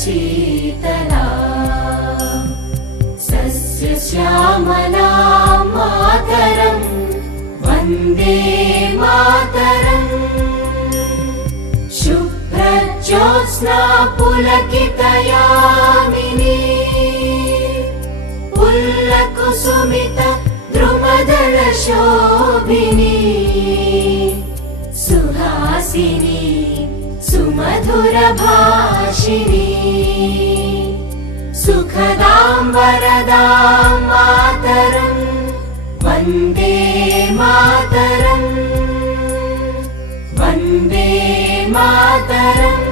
शीतला सस्यश्यामला मातरम् वन्दे मातरम् शुभ्रज्योत्स्ना पुलकितयामिनी पुल्लकुसुमित द्रुमदलशोभिनी सुहासिनी सुमधुरभाषिणी सुखदां वरदां मातरम् वन्दे मातरम् वन्दे मातरम्।